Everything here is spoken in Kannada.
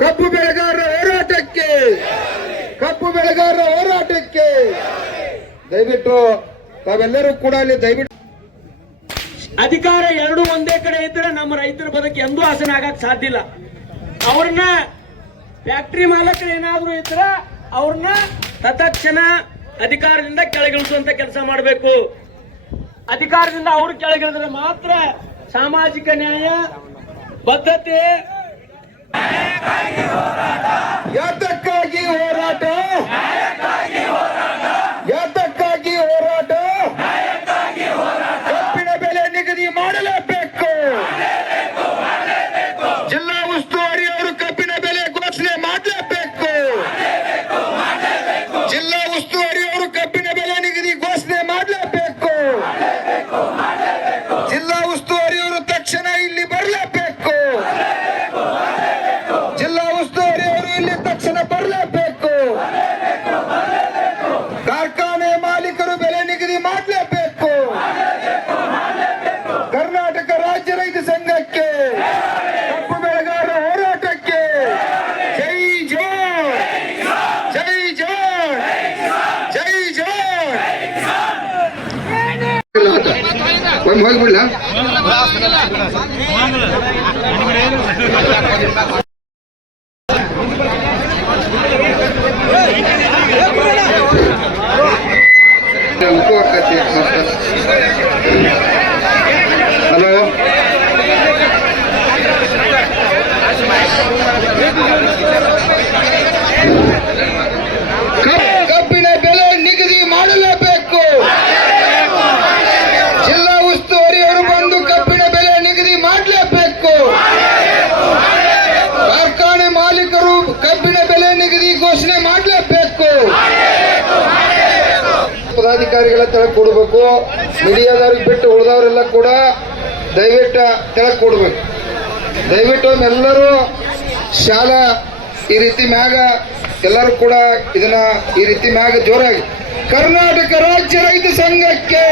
ಕಬ್ಬು ಬೆಳೆಗಾರರ ಹೋರಾಟಕ್ಕೆ, ಕಬ್ಬು ಬೆಳೆಗಾರರ ಹೋರಾಟಕ್ಕೆ ದಯವಿಟ್ಟು ತಾವೆಲ್ಲರೂ ಕೂಡ ಅಲ್ಲಿ ದಯವಿಟ್ಟು ಅಧಿಕಾರ ಎರಡು ಒಂದೇ ಕಡೆ ಇದ್ರೆ ನಮ್ಮ ರೈತರ ಬದುಕು ಎಂದೂ ಆಸನ ಆಗಕ್ ಸಾಧ್ಯ ಇಲ್ಲ. ಅವ್ರನ್ನ ಫ್ಯಾಕ್ಟ್ರಿ ಮಾಲಕರು ಏನಾದ್ರು ಇದ್ರ ಅವ್ರನ್ನ ತತ್ಕ್ಷಣ ಅಧಿಕಾರದಿಂದ ಕೆಳಗಿಳಿಸುವಂತ ಕೆಲಸ ಮಾಡಬೇಕು. ಅಧಿಕಾರದಿಂದ ಅವ್ರು ಕೆಳಗಿಳಿದ್ರೆ ಮಾತ್ರ ಸಾಮಾಜಿಕ ನ್ಯಾಯ ಬದ್ಧತೆ ಕೈಗೆ ಹೋರಾಟ ಒಮ್ಮೆ ಹೋಗ್ಬಿಡ್ಲ ಹಲೋ ಪದಾಧಿಕಾರಿಗಳ ತೆಳಗ್ ಕೊಡಬೇಕು. ಮೀಡಿಯಾದವ್ರಿಗೆ ಬಿಟ್ಟು ಉಳಿದವರೆಲ್ಲ ಕೂಡ ದಯವಿಟ್ಟು ತೆಳಗ್ ಕೊಡ್ಬೇಕು. ದಯವಿಟ್ಟು ಎಲ್ಲರೂ ಶಾಲಾ ಈ ರೀತಿ ಮ್ಯಾಗ ಎಲ್ಲರೂ ಕೂಡ ಇದನ್ನ ಈ ರೀತಿ ಮ್ಯಾಗ ಜೋರಾಗಿ. ಕರ್ನಾಟಕ ರಾಜ್ಯ ರೈತ ಸಂಘಕ್ಕೆ!